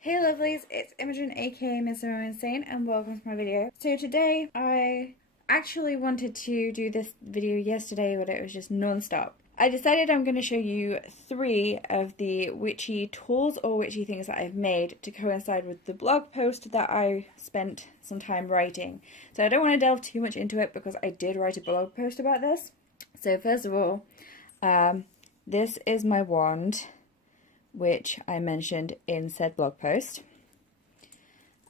Hey lovelies, it's Imogen aka missimoinsane and welcome to my video. So today I actually wanted to do this video yesterday, but it was just non-stop. I decided I'm going to show you 3 of the witchy tools or witchy things that I've made to coincide with the blog post that I spent some time writing. So I don't want to delve too much into it because I did write a blog post about this. So first of all, this is my wand, which I mentioned in said blog post,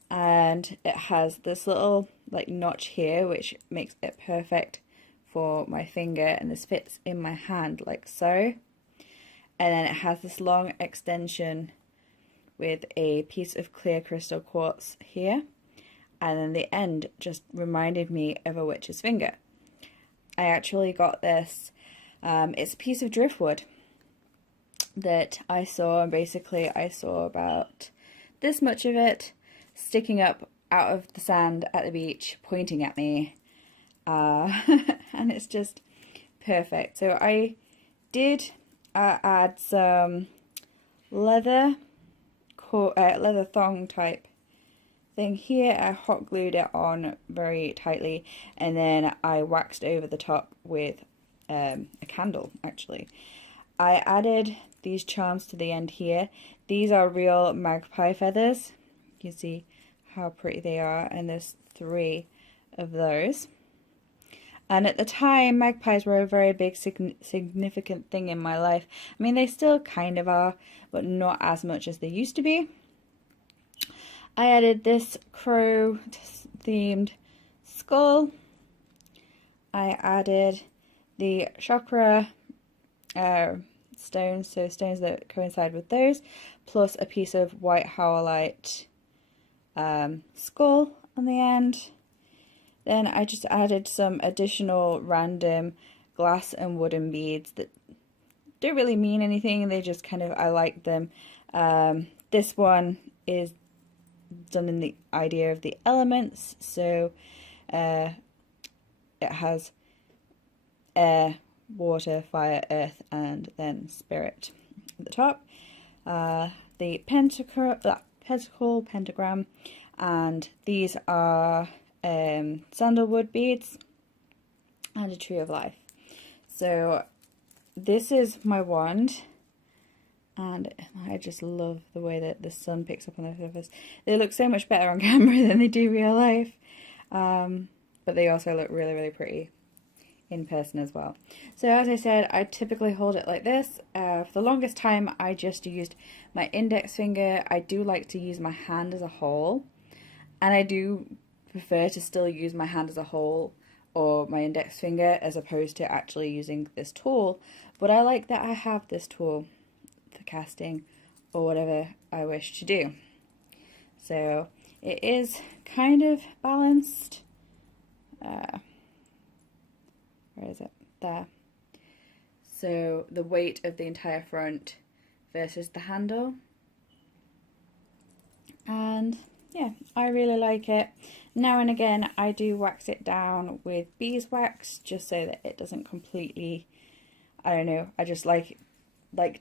and it has this little notch here which makes it perfect for my finger, and this fits in my hand like so. And then it has this long extension with a piece of clear crystal quartz here, and then the end just reminded me of a witch's finger. I actually got this, it's a piece of driftwood that I saw, and basically I saw about this much of it sticking up out of the sand at the beach pointing at me, and it's just perfect. So I did add some leather thong type thing here. I hot glued it on very tightly, and then I waxed over the top with a candle actually. I added these charms to the end here. These are real magpie feathers. You can see how pretty they are, and there's 3 of those. And at the time, magpies were a very big significant thing in my life. I mean, they still kind of are, but not as much as they used to be. I added this crow themed skull. I added the chakra stones, so stones that coincide with those, plus a piece of white howlite skull on the end. Then I just added some additional random glass and wooden beads that don't really mean anything, they just kind of, I like them. This one is done in the idea of the elements, so it has air, water, fire, earth, and then spirit at the top. The pentagram, and these are sandalwood beads, and a tree of life. So this is my wand, and I just love the way that the sun picks up on the surface. They look so much better on camera than they do real life, but they also look really, really pretty in person as well. So as I said, I typically hold it like this. For the longest time I just used my index finger. I do like to use my hand as a whole, and I do prefer to still use my hand as a whole or my index finger as opposed to actually using this tool, but I like that I have this tool for casting or whatever I wish to do. So it is kind of balanced. Where is it? There. So the weight of the entire front versus the handle. And yeah, I really like it. Now and again I do wax it down with beeswax just so that it doesn't completely, I don't know, I just like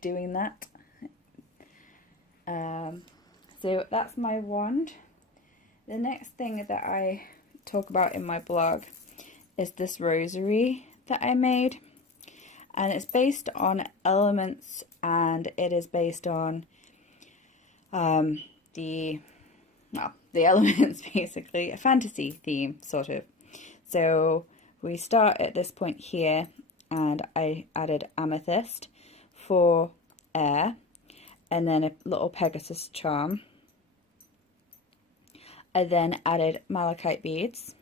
doing that. So that's my wand. The next thing that I talk about in my blog is this rosary that I made, and it's based on elements, and it is based on the elements, basically a fantasy theme sort of. So we start at this point here, and I added amethyst for air, and then a little Pegasus charm. I then added malachite beads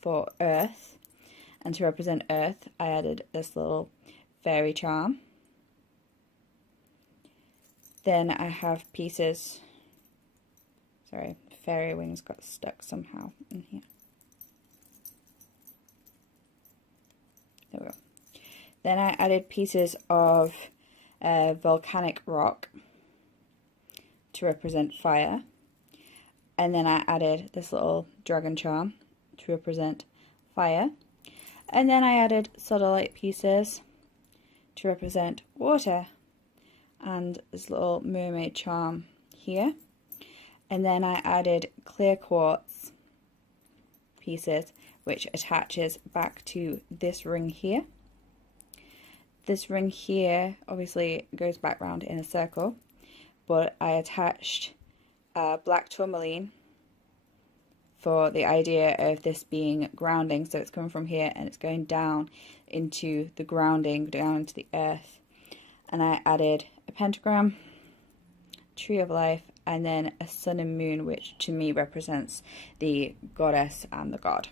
for earth, and to represent earth I added this little fairy charm. Then I have pieces, sorry, fairy wings got stuck somehow in here. There we go. Then I added pieces of volcanic rock to represent fire, and then I added this little dragon charm to represent fire, and then I added sodalite pieces to represent water, and this little mermaid charm here. And then I added clear quartz pieces, which attaches back to this ring here. This ring here obviously goes back round in a circle, but I attached black tourmaline for the idea of this being grounding. So it's coming from here and it's going down into the grounding, down into the earth. And I added a pentagram, tree of life, and then a sun and moon, which to me represents the goddess and the god.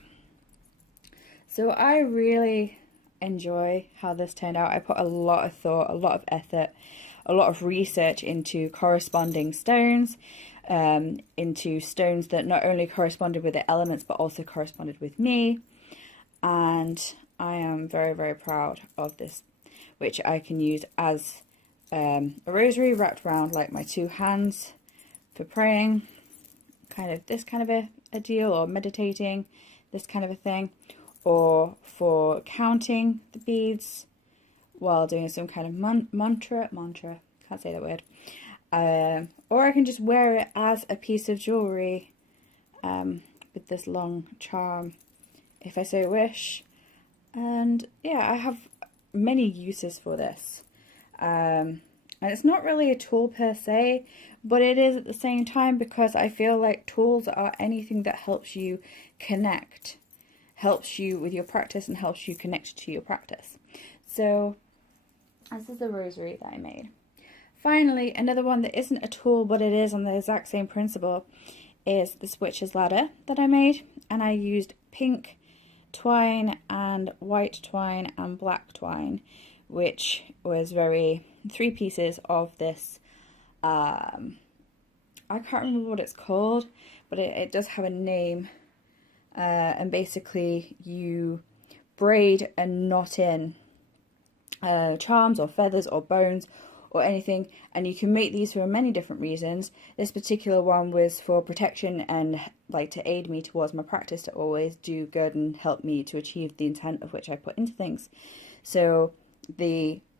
So I really enjoy how this turned out. I put a lot of thought, a lot of effort, a lot of research into corresponding stones, into stones that not only corresponded with the elements but also corresponded with me. And I am very, very proud of this, which I can use as a rosary wrapped around like my two hands for praying, this kind of a deal, or meditating, this kind of a thing, or for counting the beads while doing some kind of mantra, can't say that word, or I can just wear it as a piece of jewellery with this long charm if I so wish. And yeah, I have many uses for this. And it's not really a tool per se, but it is at the same time, because I feel like tools are anything that helps you connect, helps you with your practice and helps you connect to your practice. So this is the rosary that I made. Finally, another one that isn't a tool but it is on the exact same principle is this witch's ladder that I made, and I used pink twine and white twine and black twine, which was 3 pieces of this, I can't remember what it's called, but it does have a name, and basically you braid and knot in charms or feathers or bones or anything, and you can make these for many different reasons. This particular one was for protection and like to aid me towards my practice to always do good and help me to achieve the intent of which I put into things. So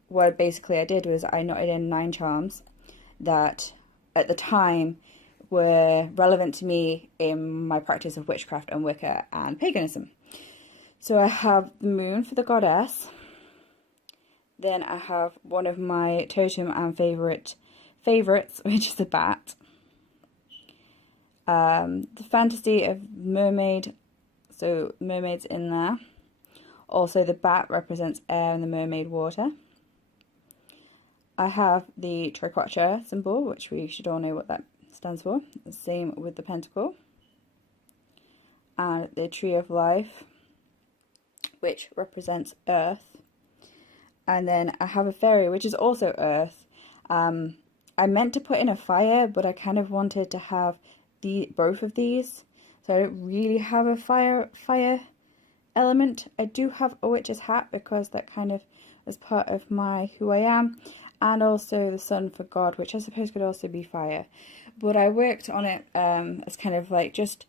what basically I did was I knotted in 9 charms that at the time were relevant to me in my practice of witchcraft and Wicca and paganism. So I have the moon for the goddess. Then I have one of my totem and favorites, which is the bat. The fantasy of mermaid, so mermaids in there. Also the bat represents air and the mermaid water. I have the triquetra symbol, which we should all know what that stands for. The same with the pentacle. And the tree of life, which represents earth. And then I have a fairy, which is also earth. I meant to put in a fire, but I kind of wanted to have both of these. So I don't really have a fire element. I do have a witch's hat because that kind of is part of who I am. And also the sun for God, which I suppose could also be fire. But I worked on it as kind of like just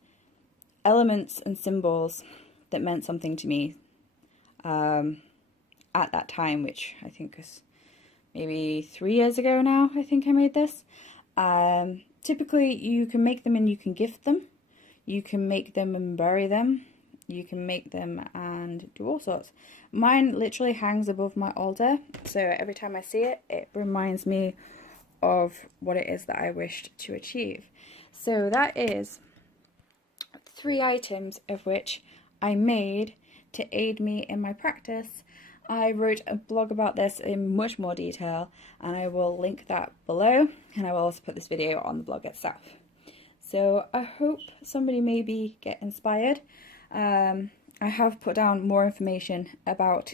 elements and symbols that meant something to me at that time, which I think was maybe 3 years ago now. I think I made this. Typically you can make them and you can gift them. You can make them and bury them. You can make them and do all sorts. Mine literally hangs above my altar, so every time I see it, it reminds me of what it is that I wished to achieve. So that is 3 items of which I made to aid me in my practice. I wrote a blog about this in much more detail, and I will link that below, and I will also put this video on the blog itself. So I hope somebody maybe get inspired. I have put down more information about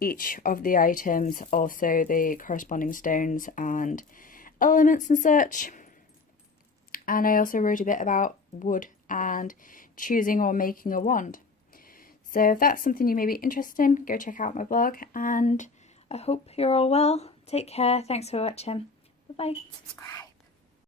each of the items, also the corresponding stones and elements and such. And I also wrote a bit about wood and choosing or making a wand. So if that's something you may be interested in, go check out my blog, and I hope you're all well. Take care. Thanks for watching. Bye-bye. Subscribe.